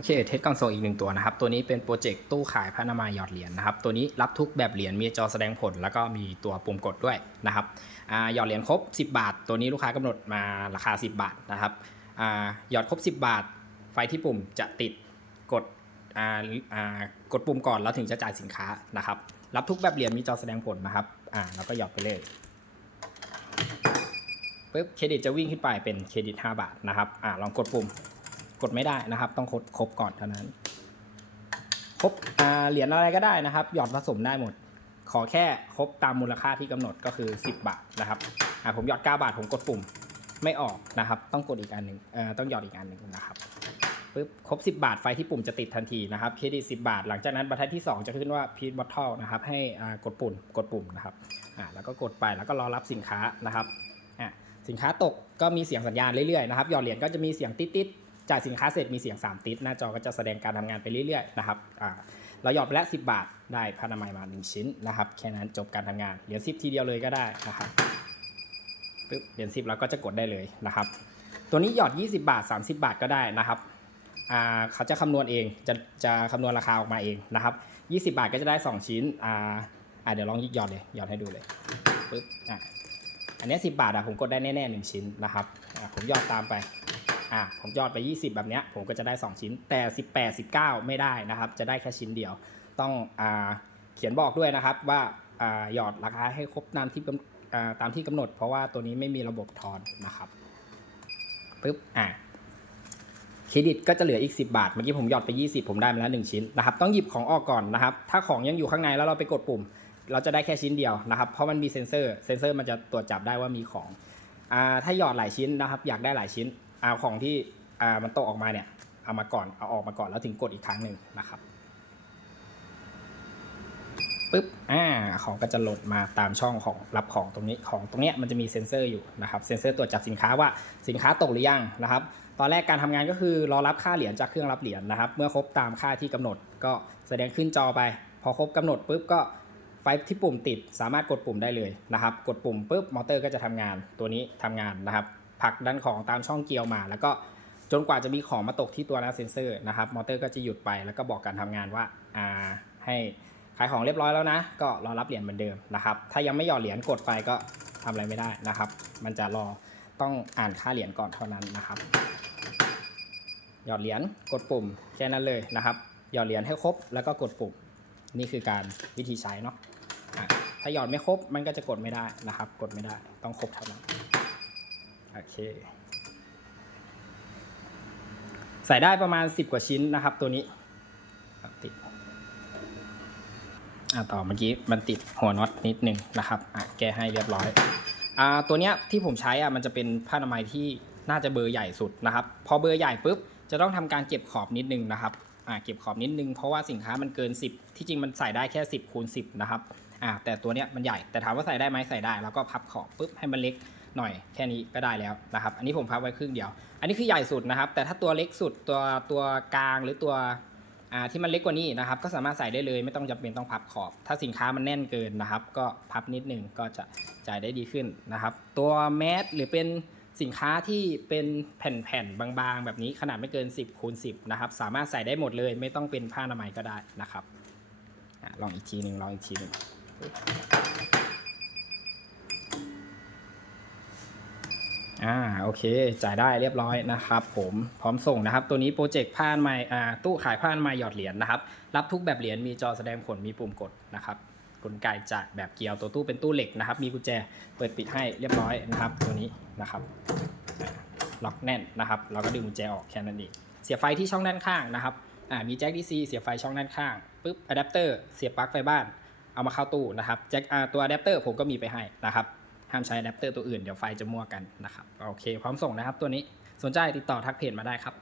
โอเคเทสกล่องโซอีกหนึ่งตัวนะครับ ตัวนี้เป็นโปรเจกต์ตู้ขายพระนามัยหยอดเหรียญนะครับ ตัวนี้รับทุกแบบเหรียญมีจอแสดงผล แล้วก็มีตัวปุ่มกดด้วยนะครับอ่าหยอดเหรียญครบ 10 บาท ตัวนี้ลูกค้ากำหนดมาราคา 10 บาทนะครับอ่าหยอดครบ 10 บาท ไฟที่ปุ่มจะติดกดกดปุ่มก่อนแล้วถึงจะจ่ายสินค้านะครับ รับทุกแบบเหรียญมีจอแสดงผลนะครับอ่าแล้วก็หยอดไปเลยปุ๊บเครดิตจะวิ่งขึ้นไปเป็นเครดิต 5 บาทนะครับอ่าลองกดปุ่ม กดไม่ได้นะครับ ต้องครบครบก่อนเท่านั้น ครบเหรียญอะไรก็ได้นะครับ หยอดผสมได้หมด ขอแค่ครบตามมูลค่าที่กำหนดก็คือ 10 บาทนะครับผมหยอด 9 บาทผมกดปุ่มไม่ออกนะครับ ต้องกดอีกอันหนึ่งต้องหยอดอีกอันหนึ่งนะครับปึ๊บครบ 10 บาทไฟที่ปุ่มจะติดทันทีนะครับเครดิต10 บาท หลังจากนั้นบรรทัดที่ 2 จะขึ้นว่าพีทบอทเทิลนะครับให้กดปุ่มกดปุ่มนะครับแล้วก็กดไปแล้วก็รอรับสินค้านะครับสินค้าตกก็มีเสียงสัญญาณเรื่อยๆนะครับหยอดเหรียญก็จะมีเสียงติดๆ จ่ายสินค้าเสร็จมีเสียง 3 ติดหน้าจอก็จะแสดงการทำงานไปเรื่อยๆนะครับเราหยอดไปแล้ว 10 บาทได้ผ้าอนามัยมา 1 ชิ้นนะครับแค่นั้นจบการทำงานเหรียญ10 ทีเดียวเลยก็ได้นะครับปึ๊บเหรียญ10เราก็จะกดได้เลยนะครับ ตัวนี้หยอด 20 บาท 30 บาทก็ได้นะครับเขาจะคำนวณเองจะจะคำนวณราคาออกมาเองนะครับ 20 บาทก็จะได้ 2 ชิ้นอ่าอ่าเดี๋ยวลองหยอดเลยหยอดให้ดูเลยปึ๊บอะอันนี้10 บาทอะผมกดได้แน่ๆ1ชิ้นนะครับผมหยอดตามไป อะผมยอดไป 20 แบบเนี้ยผมก็จะได้ 2 ชิ้น แต่ 18 19 ไม่ได้นะครับ จะได้แค่ชิ้นเดียว ต้องอ่าเขียนบอกด้วยนะครับว่าอ่าหยอดราคาให้ครบตามที่กำอ่าตามที่กำหนด เพราะว่าตัวนี้ไม่มีระบบทอนนะครับปึ๊บอะเครดิตก็จะเหลืออีก 10 บาท เมื่อกี้ผมหยอดไป 20 ผมได้มาแล้ว 1 ชิ้นนะครับ ต้องหยิบของออกก่อนนะครับ ถ้าของยังอยู่ข้างในแล้วเราไปกดปุ่ม เราจะได้แค่ชิ้นเดียวนะครับ เพราะมันมีเซ็นเซอร์ เซ็นเซอร์มันจะตรวจจับได้ว่ามีของอ่าถ้าหยอดหลายชิ้นนะครับ อยากได้หลายชิ้น เอาของที่อ่ามันตกออกมาเนี่ยเอามาก่อนเอาออกมาก่อนแล้วถึงกดอีกครั้งหนึ่งนะครับปึ๊บอ่าของก็จะโหลดมาตามช่องของรับของตรงนี้ของตรงเนี้ยมันจะมีเซ็นเซอร์อยู่นะครับเซ็นเซอร์ตรวจจับสินค้าว่าสินค้าตกหรือยังนะครับตอนแรกการทำงานก็คือรอรับค่าเหรียญจากเครื่องรับเหรียญนะครับ เมื่อครบตามค่าที่กำหนดก็แสดงขึ้นจอไป พอครบกำหนดปุ๊บก็ไฟที่ปุ่มติดสามารถกดปุ่มได้เลยนะครับ กดปุ่มปุ๊บมอเตอร์ก็จะทำงานตัวนี้ทำงานนะครับ ผลักดันของตามช่องเกียวมา แล้วก็จนกว่าจะมีของมาตกที่ตัวหน้าเซ็นเซอร์นะครับมอเตอร์ก็จะหยุดไปแล้วก็บอกการทำงานว่าอ่าให้ขายของเรียบร้อยแล้วนะ ก็รอรับเหรียญเหมือนเดิมนะครับ ถ้ายังไม่หยอดเหรียญกดไปก็ทำอะไรไม่ได้นะครับ มันจะรอต้องอ่านค่าเหรียญก่อนเท่านั้นนะครับ หยอดเหรียญกดปุ่มแค่นั้นเลยนะครับ หยอดเหรียญให้ครบแล้วก็กดปุ่ม นี่คือการวิธีใช้เนาะอะถ้าหยอดไม่ครบมันก็จะกดไม่ได้นะครับ กดไม่ได้ต้องครบเท่านั้น โอเค ใส่ได้ประมาณ 10 กว่าชิ้นนะครับ ตัวนี้ติดอะต่อเมื่อกี้มันติดหัวน็อตนิดหนึ่งนะครับอะแก้ให้เรียบร้อยอ่าตัวเนี้ยที่ผมใช้อะมันจะเป็นผ้าอนามัยที่น่าจะเบอร์ใหญ่สุดนะครับ พอเบอร์ใหญ่ปุ๊บจะต้องทำการเก็บขอบนิดนึงนะครับอ่าเก็บขอบนิดนึงเพราะว่าสินค้ามันเกิน 10 ที่จริงมันใส่ได้แค่ 10คูณ10 นะครับอ่าแต่ตัวเนี้ยมันใหญ่แต่ถามว่าใส่ได้ไหมใส่ได้ แล้วก็พับขอบปุ๊บให้มันเล็ก หน่อยแค่นี้ก็ได้แล้วนะครับ อันนี้ผมพับไว้ครึ่งเดียว อันนี้คือใหญ่สุดนะครับ แต่ถ้าตัวเล็กสุดตัวตัวกลางหรือตัวที่มันเล็กกว่านี้นะครับ ก็สามารถใส่ได้เลยไม่ต้องจำเป็นต้องพับขอบ ถ้าสินค้ามันแน่นเกินนะครับ ก็พับนิดนึงก็จะจ่ายได้ดีขึ้นนะครับ ตัวแมสหรือเป็นสินค้าที่เป็นแผ่นๆบางๆ แบบนี้ขนาดไม่เกิน 10คูณ10นะครับ สามารถใส่ได้หมดเลย ไม่ต้องเป็นผ้าอนามัยก็ได้นะครับลองอีกทีหนึ่งลองอีกทีหนึ่ง อ่าโอเค จ่ายได้เรียบร้อยนะครับผมพร้อมส่งนะครับ ตัวนี้โปรเจกต์ผ้านมัยอ่าตู้ขายผ้านมัยหยอดเหรียญนะครับ รับทุกแบบเหรียญมีจอแสดงผลมีปุ่มกดนะครับกลไกจากแบบเกียวตัวตู้เป็นตู้เหล็กนะครับ มีกุญแจเปิดปิดให้เรียบร้อยนะครับ ตัวนี้นะครับล็อกแน่นนะครับเราก็ดึงกุญแจออกแค่นั้นเองเสียบไฟที่ช่องด้านข้างนะครับอ่ามีแจ็คดีซีเสียบไฟช่องด้านข้างปุ๊บอะแดปเตอร์เสียบปลั๊กไฟบ้านเอามาเข้าตู้นะครับแจ็คอ่าตัวอะแดปเตอร์ผมก็มีไปให้นะครับ ห้ามใช้อะแดปเตอร์ตัวอื่นเดี๋ยวไฟจะมั่วกันนะครับโอเค พร้อมส่งนะครับตัวนี้สนใจติดต่อทักเพจมาได้ครับ